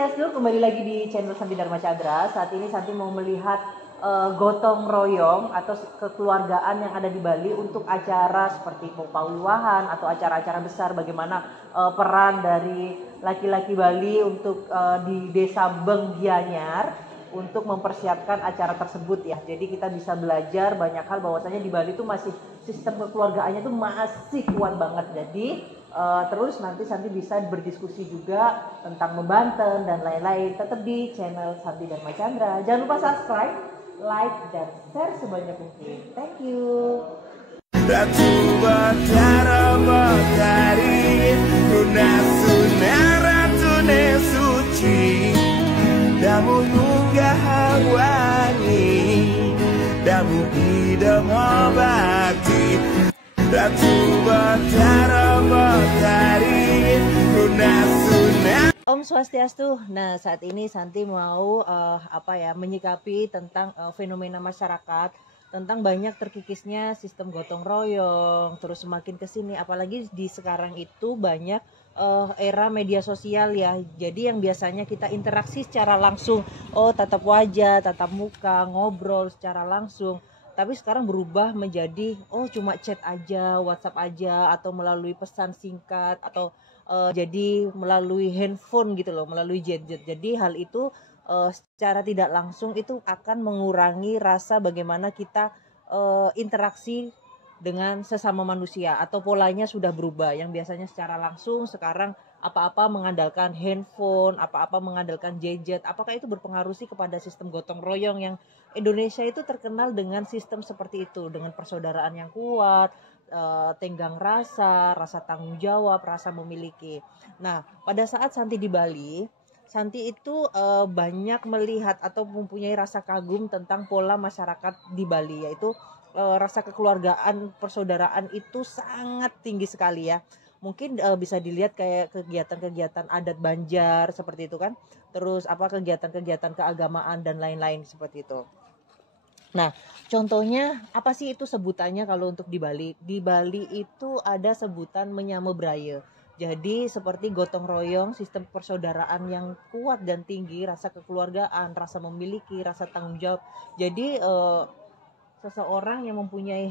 Swastiastu, kembali lagi di channel Santi Dharma Chandra. Saat ini Santi mau melihat gotong royong atau kekeluargaan yang ada di Bali untuk acara seperti pawiwahan atau acara-acara besar. Bagaimana peran dari laki-laki Bali untuk di desa Benggianyar untuk mempersiapkan acara tersebut ya. Jadi kita bisa belajar banyak hal bahwasanya di Bali itu masih sistem kekeluargaannya itu masih kuat banget. Jadi terus nanti Santi bisa berdiskusi juga tentang membanten dan lain-lain. Tetap di channel Santi Dharma Chandra. Jangan lupa subscribe, like, dan share sebanyak mungkin. Thank you. Ratu Batara Batari Lunasuna Ratu Nesuci Damu Nunggah Hawani Damu Idam Obati Ratu Batara Batari Lunasuna. Om Swastiastu. Nah, saat ini Santi mau menyikapi tentang fenomena masyarakat, tentang banyak terkikisnya sistem gotong royong, terus semakin kesini, apalagi di sekarang itu banyak era media sosial ya. Jadi yang biasanya kita interaksi secara langsung, tatap wajah, tatap muka, ngobrol secara langsung, tapi sekarang berubah menjadi cuma chat aja, WhatsApp aja, atau melalui pesan singkat, atau jadi melalui handphone gitu loh, melalui gadget. Jadi hal itu secara tidak langsung itu akan mengurangi rasa bagaimana kita interaksi dengan sesama manusia, atau polanya sudah berubah. Yang biasanya secara langsung sekarang apa-apa mengandalkan handphone, apa-apa mengandalkan gadget. Apakah itu berpengaruh sih kepada sistem gotong royong yang Indonesia itu terkenal dengan sistem seperti itu, dengan persaudaraan yang kuat, tenggang rasa, rasa tanggung jawab, rasa memiliki. Nah, pada saat Santi di Bali, Santi itu banyak melihat atau mempunyai rasa kagum tentang pola masyarakat di Bali, yaitu rasa kekeluargaan, persaudaraan itu sangat tinggi sekali ya. Mungkin bisa dilihat kayak kegiatan-kegiatan adat Banjar seperti itu kan, terus kegiatan-kegiatan keagamaan dan lain-lain seperti itu. Nah, contohnya apa sih itu sebutannya kalau untuk di Bali? Di Bali itu ada sebutan menyamebraya. Jadi seperti gotong royong, sistem persaudaraan yang kuat dan tinggi, rasa kekeluargaan, rasa memiliki, rasa tanggung jawab. Jadi seseorang yang mempunyai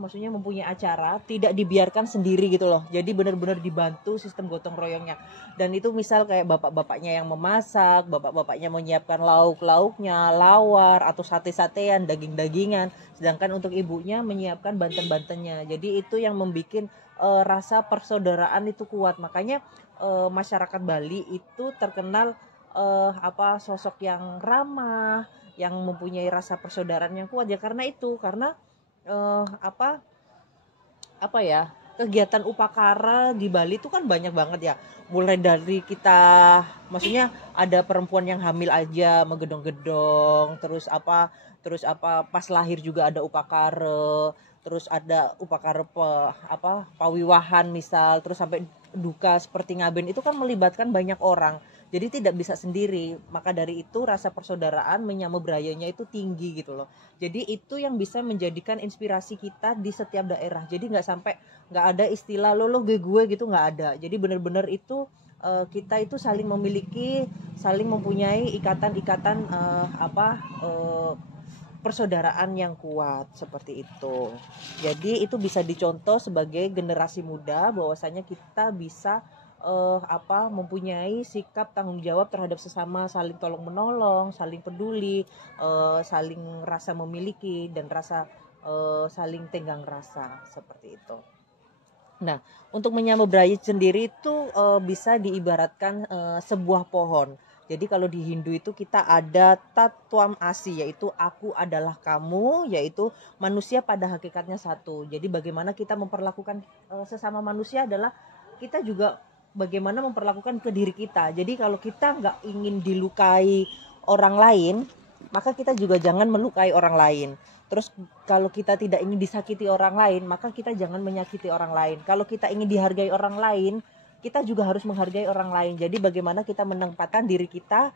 maksudnya mempunyai acara tidak dibiarkan sendiri gitu loh. Jadi benar-benar dibantu sistem gotong royongnya. Dan itu misal kayak bapak-bapaknya yang memasak, bapak-bapaknya menyiapkan lauk-lauknya, lawar atau sate-satean, daging-dagingan, sedangkan untuk ibunya menyiapkan banten-bantennya. Jadi itu yang membuat rasa persaudaraan itu kuat. Makanya masyarakat Bali itu terkenal sosok yang ramah, yang mempunyai rasa persaudaraan yang kuat ya, karena kegiatan upacara di Bali itu kan banyak banget ya. Mulai dari kita, maksudnya ada perempuan yang hamil aja menggedong-gedong, terus pas lahir juga ada upacara, terus ada upacara pawiwahan misal, terus sampai duka seperti ngaben, itu kan melibatkan banyak orang. Jadi tidak bisa sendiri. Maka dari itu rasa persaudaraan menyamebrayanya itu tinggi gitu loh. Jadi itu yang bisa menjadikan inspirasi kita di setiap daerah. Jadi nggak ada istilah lo gue gitu, nggak ada. Jadi benar-benar itu kita itu saling memiliki, saling mempunyai ikatan-ikatan persaudaraan yang kuat seperti itu. Jadi itu bisa dicontoh sebagai generasi muda bahwasanya kita bisa mempunyai sikap tanggung jawab terhadap sesama, saling tolong menolong, saling peduli, saling rasa memiliki, dan saling tenggang rasa seperti itu. Nah, untuk menyamebraya sendiri itu bisa diibaratkan sebuah pohon. Jadi kalau di Hindu itu kita ada Tatwam Asi, yaitu aku adalah kamu, yaitu manusia pada hakikatnya satu. Jadi bagaimana kita memperlakukan sesama manusia adalah kita juga bagaimana memperlakukan ke diri kita. Jadi kalau kita nggak ingin dilukai orang lain, maka kita juga jangan melukai orang lain. Terus kalau kita tidak ingin disakiti orang lain, maka kita jangan menyakiti orang lain. Kalau kita ingin dihargai orang lain, kita juga harus menghargai orang lain. Jadi bagaimana kita menempatkan diri kita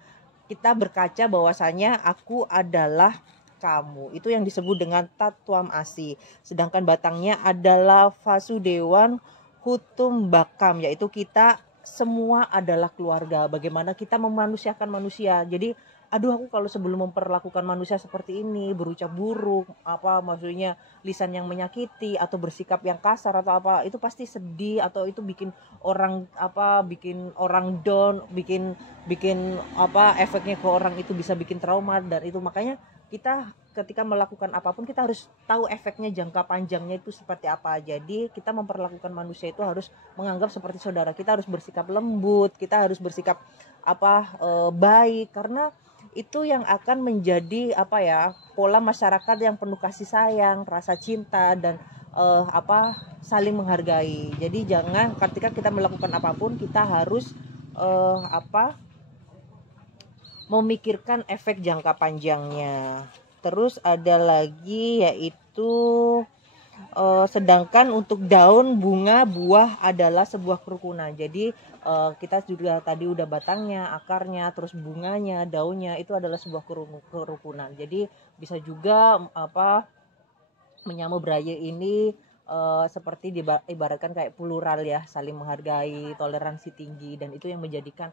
berkaca bahwasanya aku adalah kamu. Itu yang disebut dengan Tatwam Asi. Sedangkan batangnya adalah Vasudewan Hutum Bakam, yaitu kita semua adalah keluarga. Bagaimana kita memanusiakan manusia. Jadi aduh, aku kalau sebelum memperlakukan manusia seperti ini, berucap buruk, apa maksudnya lisan yang menyakiti atau bersikap yang kasar atau apa, itu pasti sedih atau itu bikin orang down, bikin apa efeknya ke orang itu bisa bikin trauma. Dan itu makanya kita ketika melakukan apapun kita harus tahu efeknya jangka panjangnya itu seperti apa. Jadi kita memperlakukan manusia itu harus menganggap seperti saudara. Kita harus bersikap lembut, kita harus bersikap baik, karena itu yang akan menjadi pola masyarakat yang penuh kasih sayang, rasa cinta, dan saling menghargai. Jadi jangan ketika kita melakukan apapun kita harus memikirkan efek jangka panjangnya. Terus ada lagi yaitu sedangkan untuk daun, bunga, buah adalah sebuah kerukunan. Jadi kita juga tadi udah batangnya, akarnya, terus bunganya, daunnya itu adalah sebuah kerukunan. Jadi bisa juga menyamu beraya ini seperti ibaratkan kayak plural ya, saling menghargai, toleransi tinggi, dan itu yang menjadikan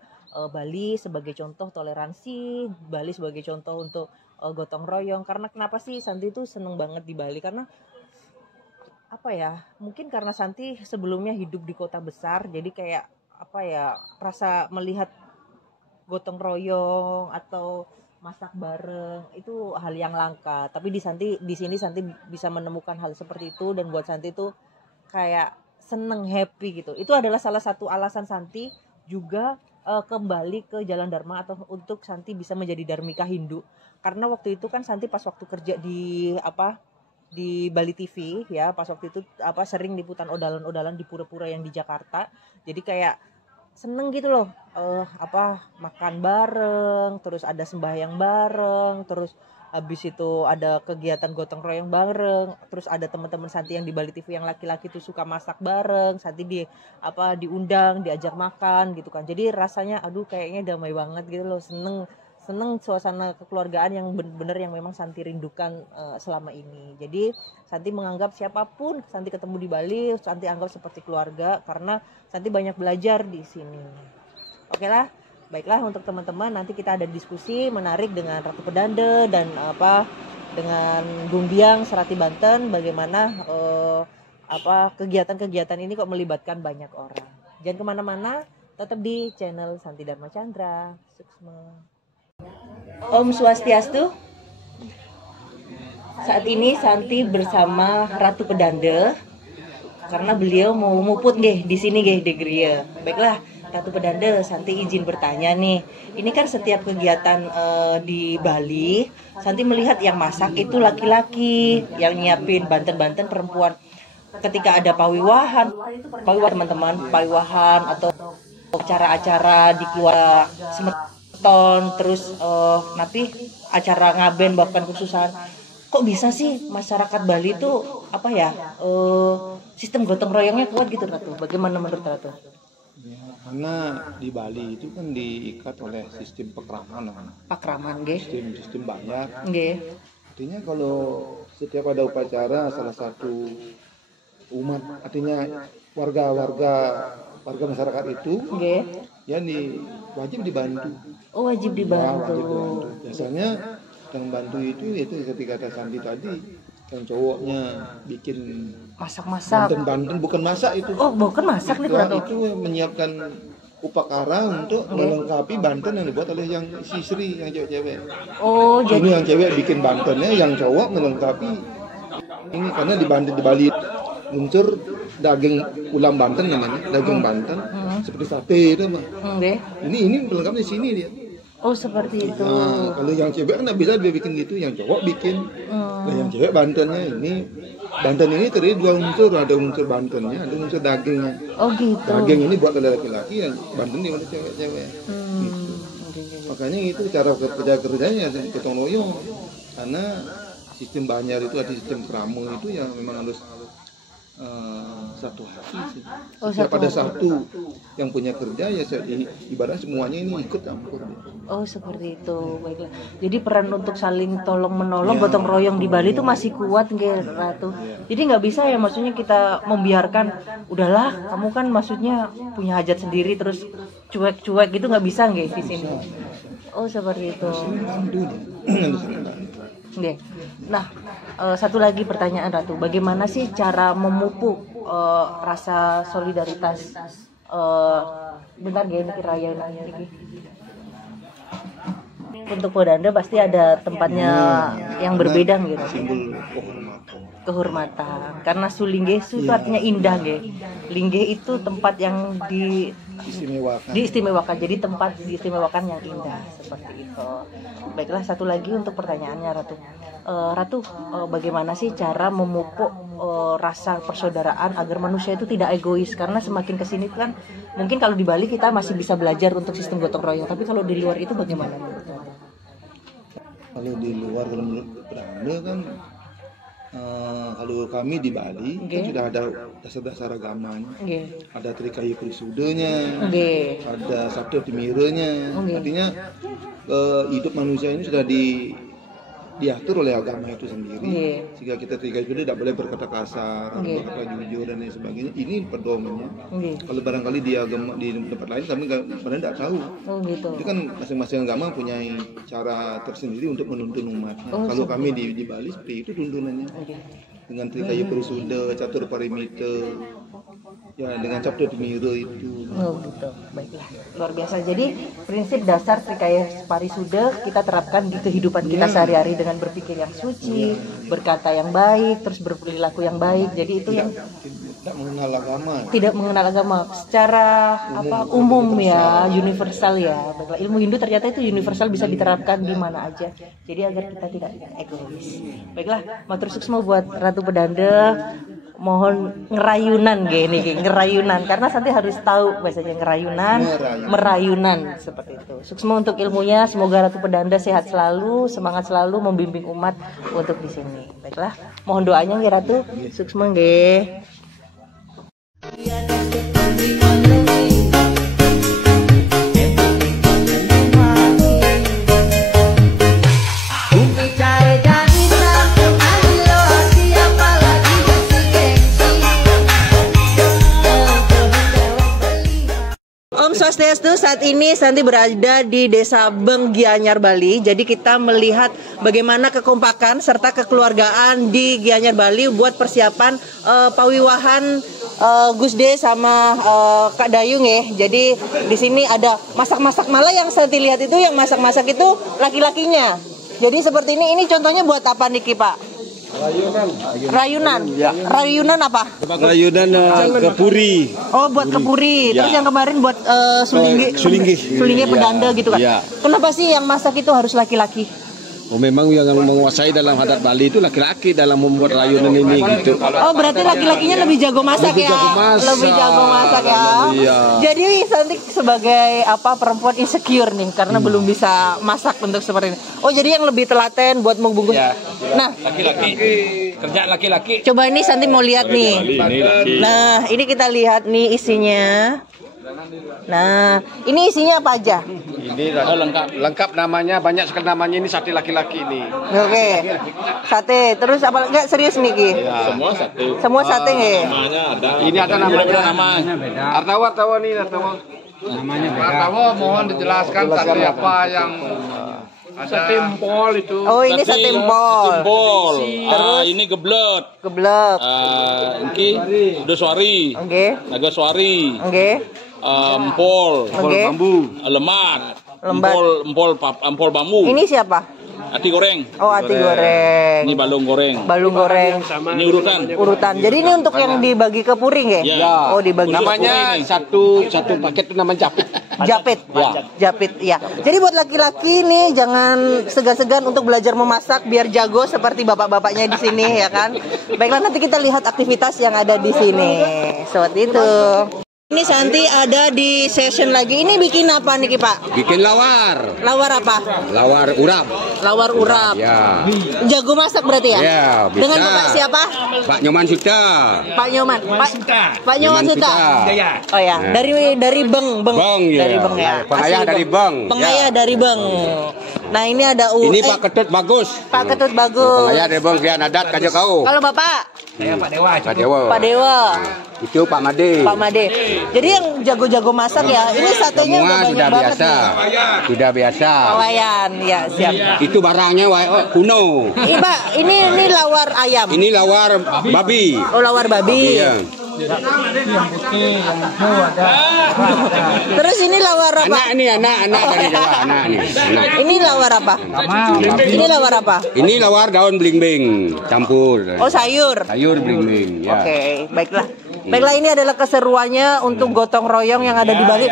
Bali sebagai contoh toleransi, Bali sebagai contoh untuk gotong royong. Karena kenapa sih Santi itu seneng banget di Bali? Karena mungkin karena Santi sebelumnya hidup di kota besar, jadi kayak rasa melihat gotong royong atau masak bareng itu hal yang langka. Tapi di sini Santi bisa menemukan hal seperti itu, dan buat Santi itu kayak seneng, happy gitu. Itu adalah salah satu alasan Santi juga kembali ke Jalan Dharma atau untuk Santi bisa menjadi Dharmika Hindu. Karena waktu itu kan Santi pas waktu kerja di Bali TV ya, pas waktu itu sering liputan odalan-odalan di pura-pura yang di Jakarta. Jadi kayak seneng gitu loh, makan bareng, terus ada sembahyang bareng, terus habis itu ada kegiatan gotong royong bareng, terus ada teman-teman Santi yang di Bali TV yang laki-laki tuh suka masak bareng, Santi diundang, diajak makan gitu kan. Jadi rasanya aduh kayaknya damai banget gitu loh, seneng suasana kekeluargaan yang benar-benar yang memang Santi rindukan selama ini. Jadi Santi menganggap siapapun Santi ketemu di Bali, Santi anggap seperti keluarga karena Santi banyak belajar di sini. Oke lah, baiklah untuk teman-teman, nanti kita ada diskusi menarik dengan Ratu Pedande dan dengan Gumbiang Serati Banten, bagaimana kegiatan-kegiatan ini kok melibatkan banyak orang. Jangan kemana-mana, tetap di channel Santi Dharma Chandra. Suksma. Om Swastiastu. Saat ini Santi bersama Ratu Pedande karena beliau mau muput di sini di Gria. Baiklah, Ratu Pedande, Santi izin bertanya nih. Ini kan setiap kegiatan di Bali, Santi melihat yang masak itu laki-laki, yang nyiapin Banten-Banten perempuan. Ketika ada pawiwahan teman-teman, pawiwahan atau acara-acara di keluarga semeton, terus nanti acara ngaben bahkan khususan. Kok bisa sih masyarakat Bali itu sistem gotong royongnya kuat gitu Ratu? Bagaimana menurut Ratu? Ya, karena di Bali itu kan diikat oleh sistem pakraman, sistem bayar. Artinya kalau setiap ada upacara salah satu umat, artinya warga masyarakat itu, ya wajib dibantu. Oh, wajib dibantu. Biasanya yang bantu itu ketika kata Santi tadi, yang cowoknya bikin masak-masak. Banten bukan masak itu. Oh, bukan masak nih Ratu. Itu menyiapkan upakara untuk melengkapi Banten yang dibuat oleh yang sisri, yang cewek-cewek. Oh, jadi ini yang cewek bikin Bantennya, yang cowok melengkapi ini. Karena di Banten, di Bali muncul daging ulam Banten namanya, daging Banten seperti sate itu mah. Ini pelengkap di sini dia. Oh, seperti itu. Nah, kalau yang cewek kan bisa dia bikin gitu, yang cowok bikin. Nah, yang cewek Bantennya ini, Banten ini terdiri dua unsur, ada unsur Bantennya, ada unsur dagingnya. Oh gitu. Daging ini buat oleh laki-laki, yang Banten ini buat cewek-cewek. Gitu. Makanya itu cara kerjanya gotong royong. Karena sistem Banjar itu ada sistem keramo itu yang memang harus satu hati sih. Oh, Setiap satu ada hati. satu yang punya kerja ya ibarat semuanya ini ikut campur. Oh seperti itu, baiklah. Jadi peran untuk saling tolong menolong, Iya. gotong royong di Bali itu masih kuat nggih Ratu. Jadi nggak bisa ya maksudnya kita membiarkan, udahlah kamu kan maksudnya punya hajat sendiri terus cuek-cuek gitu nggak bisa nggih di sini. Oh seperti itu. Nggih. Nah, satu lagi pertanyaan Ratu, bagaimana sih cara memupuk rasa solidaritas? Bentar nggih mikir raya ini. Untuk Podanda pasti ada tempatnya yang berbeda gitu. Simbol Kehormatan. Karena Sulingge itu artinya indah nggih. Lingge itu tempat yang diistimewakan. Jadi tempat diistimewakan yang indah seperti itu. Baiklah, satu lagi untuk pertanyaannya Ratu. Ratu, bagaimana sih cara memupuk rasa persaudaraan agar manusia itu tidak egois? Karena semakin kesini kan, mungkin kalau di Bali kita masih bisa belajar untuk sistem gotong royong, tapi kalau di luar itu bagaimana? Kalau di luar, kalau menurut Podanda kan, kalau kami di Bali kan sudah ada dasar-dasar agamanya. Ada Trikaya Prisudanya, ada Sabda Timiranya. Artinya hidup manusia ini sudah diatur oleh agama itu sendiri, sehingga kita tidak boleh berkata kasar, berkata jujur dan lain sebagainya. Ini pedomannya. Kalau barangkali di agama di tempat lain kami pada tidak tahu. Itu kan masing-masing agama punya cara tersendiri untuk menuntun umatnya. Kalau kami di Bali seperti itu tuntunannya, dengan Trikaya Parisuda, Catur Parimita, ya dengan Sabda Timira itu. Oh gitu, baiklah, luar biasa. Jadi prinsip dasar Trikaya Parisuda kita terapkan di kehidupan kita sehari-hari dengan berpikir yang suci, berkata yang baik, terus berperilaku yang baik. Jadi itu yang tidak mengenal agama. Tidak mengenal agama secara umum ya, universal ya. Baiklah, ilmu Hindu ternyata itu universal, bisa diterapkan di mana aja. Jadi agar kita tidak egois. Baiklah, matur suksma buat Ratu Podanda. Mohon ngerayunan gini, ngerayunan karena nanti harus tahu bahasanya merayunan seperti itu. Suksma untuk ilmunya, semoga Ratu Podanda sehat selalu, semangat selalu membimbing umat untuk di sini. Baiklah, mohon doanya nggih Ratu. Suksma nggih. Om Swastiastu, saat ini Santi berada di Desa Beng, Gianyar, Bali. Jadi kita melihat bagaimana kekompakan serta kekeluargaan di Gianyar, Bali buat persiapan pawiwahan Gusde sama Kak Dayung ya. Jadi di sini ada masak-masak, malah yang Santi lihat itu yang masak-masak itu laki-lakinya. Jadi seperti ini contohnya buat apa nih Pak? Rayunan. Ya. Rayunan apa? Rayunan kepuri. Oh, buat kepuri. Ya. Terus yang kemarin buat sulingge Podanda gitu kan. Ya. Kenapa sih yang masak itu harus laki-laki? Oh, memang yang menguasai dalam adat Bali itu laki-laki dalam membuat rayunan ini gitu. Oh, berarti laki-lakinya lebih jago masak Lebih ya. jago masak. Lebih jago masak ya. Iya. Jadi Santi sebagai perempuan insecure nih karena belum bisa masak untuk seperti ini. Oh, jadi yang lebih telaten buat membungkus. Ya. Nah, Laki-laki, kerja laki-laki. coba ini Santi mau lihat nih. Nah, ini kita lihat nih isinya. Nah, ini isinya apa aja? Ini lengkap namanya, banyak sekali namanya, ini sate laki-laki ini. Oke. Sate, terus apa enggak serius nih Ki? Semua satu. Semua sate nggih. Namanya ada. Ini ada namanya. Artawa nih, Artawa. Artawa mohon dijelaskan sate apa yang Sate empol itu. Oh, ini sate empol. Empol. Terus? Ini geblek. Geblek. Ini doswari. Oke. Naga suari. Oke. Empol. Oke. Lemat. Lembat. Empol bambu. Ini siapa? Ati goreng. Oh, ati goreng. Ini balung goreng. Balung goreng. Ini urutan. Jadi ini untuk yang dibagi ke puring ya? Ya. Oh, dibagi. Namanya satu paket itu namanya japit. Japit. Japit, ya. Jadi buat laki-laki nih jangan segan-segan untuk belajar memasak biar jago seperti bapak-bapaknya di sini ya kan. Baiklah, nanti kita lihat aktivitas yang ada di sini. Seperti itu. Ini Santi ada di session lagi. Ini bikin apa nih Pak? Bikin lawar. Lawar apa? Lawar urap. Lawar urap. Ya. Jago masak berarti ya? Ya, bisa. Dengan Bapak siapa? Pak Nyoman Suta. Pak Nyoman. Pak Nyoman Suta. Oh ya, dari Beng. Beng ya. Dari Beng ya. Pengayah Asli dari Beng. Pengayah Ya. dari Beng. Nah, ini ada Ini Pak Ketut bagus. Pak Ketut bagus. Pengayah dari Beng dia adat kajo kau. Kalau Bapak? Pak Dewa. Pak Dewa. Itu Pak Made. Pak Made. Jadi yang jago-jago masak ya. Ini satenya Semua udah sudah banyak banget biasa. nih. Sudah biasa. Pawayan, ya siap. Itu barangnya kuno. Ini Pak, ini lawar ayam. Ini lawar babi. Oh, lawar babi. Iya. Terus ini lawar apa? Anak dari Jawa, anak nih. Anak. Ini lawar apa? Ini lawar apa? Ini lawar daun belimbing campur. Oh, sayur. Sayur belimbing, ya. Oke, baiklah. Baiklah, ini adalah keseruannya untuk gotong royong yang ada di Bali.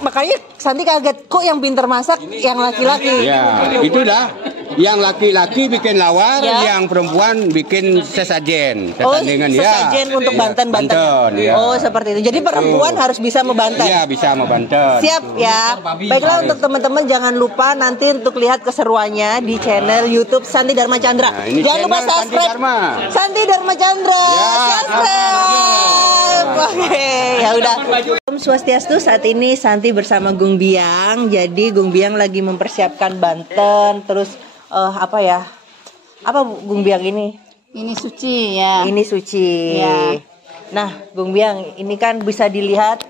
Makanya Santi kaget, kok yang pinter masak yang laki-laki? Ya, itu dah. Yang laki-laki bikin lawar, Ya. yang perempuan bikin sesajen. Oh, Pertandingan, sesajen untuk Banten-Banten. Banten, ya. Oh, seperti itu. Jadi perempuan harus bisa membanten. Iya, bisa sama Banten. Siap ya. Baiklah, untuk teman-teman jangan lupa nanti untuk lihat keseruannya di channel YouTube Santi Dharma Chandra. Nah, ini Jangan lupa channel Santi subscribe Dharma. Santi Dharma Chandra. Ya, Subscribe. Oke, ya udah. Om Swastiastu, saat ini Santi bersama Gung Biang. Jadi Gung Biang lagi mempersiapkan Banten, terus apa ya? Apa Gung Biang ini? Ini suci ya. Ini suci. Ya. Nah, Gung Biang, ini kan bisa dilihat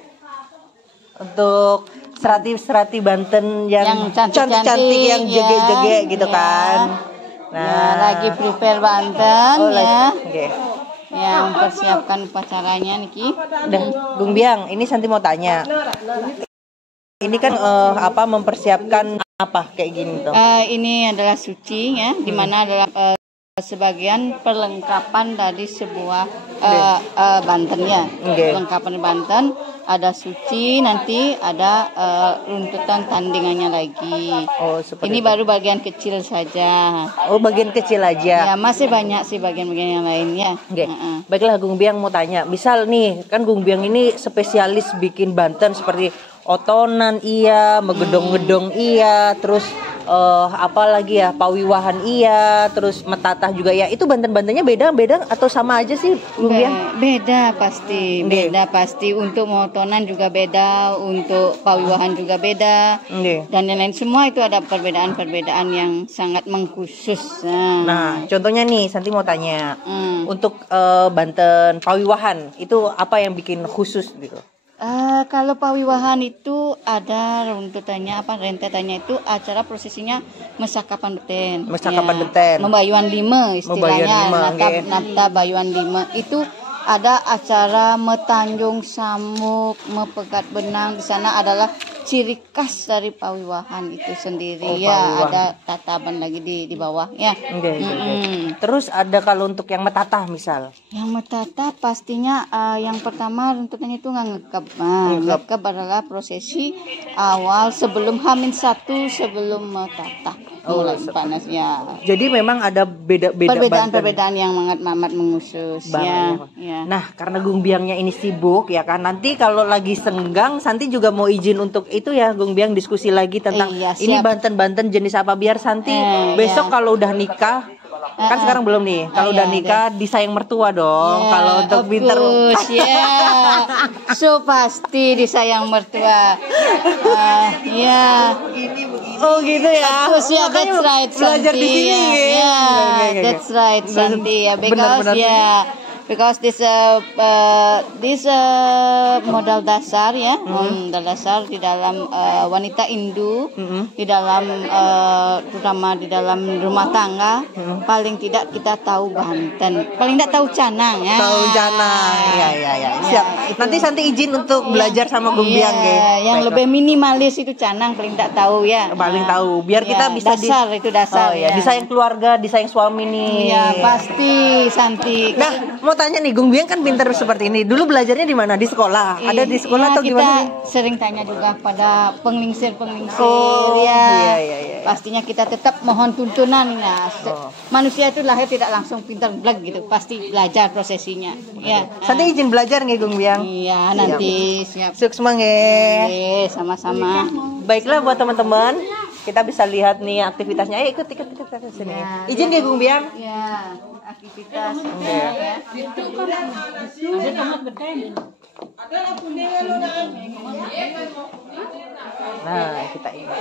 untuk serati-serati Banten yang cantik-cantik, yang ya. jege-jege gitu Ya. kan. Nah, Ya, lagi prepare Banten oh, ya. Oke. Yang mempersiapkan upacaranya Niki. Udah, Gung Biang, ini Santi mau tanya. Ini kan apa mempersiapkan apa kayak gini tuh? Ini adalah suci ya, di mana adalah sebagian perlengkapan dari sebuah Banten ya. Oke. Perlengkapan Banten ada suci, nanti ada runtutan tandingannya lagi. Oh, seperti Ini itu. baru bagian kecil saja. Oh, bagian kecil aja. Ya, masih banyak sih bagian-bagian yang lainnya. Oke. Baiklah, Gung Biang mau tanya. Misal nih, kan Gung Biang ini spesialis bikin Banten seperti otonan iya, megedong-gedong iya, terus apa lagi ya, pawiwahan iya, terus metatah juga ya. Itu Banten-Bantennya beda atau sama aja sih, Gung Biang? Beda pasti, Oke. beda pasti. Untuk motonan juga beda, untuk pawiwahan juga beda, Oke. dan lain-lain. Semua itu ada perbedaan-perbedaan yang sangat mengkhusus. Nah, contohnya nih, Santi mau tanya. Hmm. Untuk Banten pawiwahan itu apa yang bikin khusus gitu? Kalau pawiwahan itu ada runtutannya, rentetannya itu acara prosesinya mesakapan beten. Mesakapan beten. Membayuan lima Membayuan istilahnya. lima, oke. Nata bayuan lima itu ada acara metanjung samuk, mepegat benang. Di sana adalah ciri khas dari pawiwahan itu sendiri. Oh, ya, pawiwahan. ada tataban lagi di bawah ya. Oke. Terus ada kalau untuk yang metatah misal? Yang metata pastinya yang pertama runtutannya itu nggak ngekep. Ngekep adalah prosesi awal sebelum H-1 sebelum metata. Mulai panas ya. Jadi memang ada beda-beda Perbedaan-perbedaan yang amat mengusus ya. ya. Nah, karena Gung Biangnya ini sibuk ya kan. Nanti kalau lagi senggang, Santi juga mau izin untuk itu ya, Gung Biang diskusi lagi tentang Iya, siap. ini Banten-Banten jenis apa biar Santi besok iya. kalau udah nikah. Kan sekarang belum nih. Kalau udah iya, nikah disayang mertua dong. Kalau untuk pinter ya. So pasti disayang mertua. Ya. oh gitu ya. Terus ya, Makanya that's right, belajar di Santi. sini ya. Ya, Oke. that's right, Santi. Ya, Benar-benar. because this modal dasar ya, modal dasar di dalam wanita Hindu, di dalam terutama di dalam rumah tangga, paling tidak kita tahu Banten, paling tidak tahu Canang ya. Tahu Canang. Ya. Siap. Nanti Santi izin untuk belajar sama Gung Biang ya. Yang lebih minimalis itu Canang, paling tidak tahu ya. Paling tahu. Biar kita bisa dasar itu dasar. Oh ya, disayang keluarga, disayang suami nih. Iya, pasti Santi. Nah, mau tanya nih, Gung Biang kan pinter seperti ini. Dulu belajarnya di mana? Di sekolah? Ada di sekolah atau kita gimana? sering tanya juga pada penglingsir Oh, ya. iya. Pastinya kita tetap mohon tuntunan ya. Manusia itu lahir tidak langsung pintar blag gitu. Pasti belajar prosesinya. Ya. Santi izin belajar nih, Gung Biang. Iya, nanti siap. Sukses semangat. Oke, sama-sama. Baiklah buat teman-teman, Kita bisa lihat nih aktivitasnya. Ayo ikut sini. Izin ya Gung Biang. Ya, aktivitas. Nah, kita ini.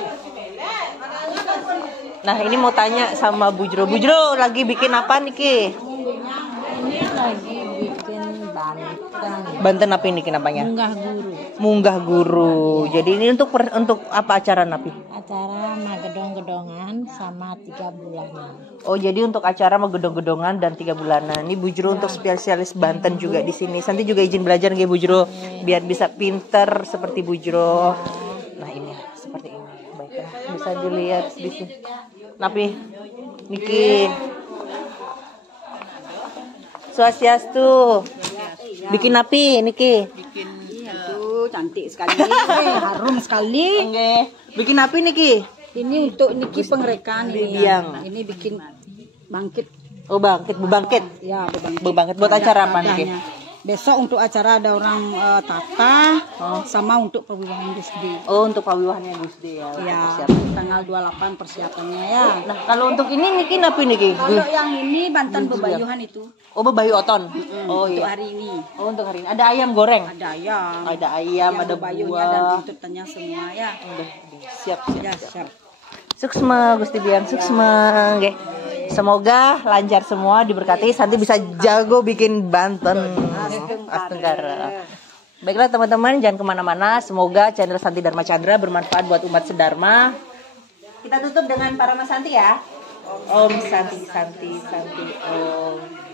Nah, ini mau tanya sama Bujro. Bujro lagi bikin apa nih, Ki? Ini lagi bikin Banten. Banten apa ini kenapanya? Munggah guru. Munggah guru. Jadi ini untuk apa acara Napi? Acara magedong-gedongan sama 3 bulanan. Oh, jadi untuk acara magedong-gedongan dan 3 bulanan. Ini Bujro untuk spesialis Banten juga di sini. Nanti juga izin belajar nggih Bujro biar bisa pinter seperti Bujro. Nah, ini seperti ini. Baiklah, bisa dilihat di sini. Napi, Niki. Swastiastu. Bikin Napi, Niki. Itu cantik sekali, harum sekali. Nggih. Bikin Napi Niki. Ini untuk Niki pengrekan ini. Biang. Ini bikin bangkit. Oh, bebangkit. Ya, bebangkit. Bebangkit buat acara apa Niki? Besok untuk acara ada orang tata sama untuk perwiwahan Gusdi. Oh, untuk pawiwahannya Gusdi ya. Ya, Persiapan. tanggal 28 persiapannya ya. Nah, kalau untuk ini Niki Napi Niki? Kalau yang ini Banten Bebayuhan itu. Oh, Bebayu Oton. Oh, untuk iya. hari ini. Oh, untuk hari ini. Ada ayam goreng. Ada ayam. Ada ayam, Yang ada bebayunya dan buah. tuntutannya semua ya. Siap. Ya, siap. Suksma Gusti Biang, suksma nggih. Semoga lancar semua, diberkati, nanti bisa jago bikin Banten. Astenggara. Baiklah teman-teman, jangan kemana-mana. Semoga channel Santi Dharma Chandra bermanfaat buat umat sedharma. Kita tutup dengan para Mas Santi ya. Om Santi Santi Santi Om.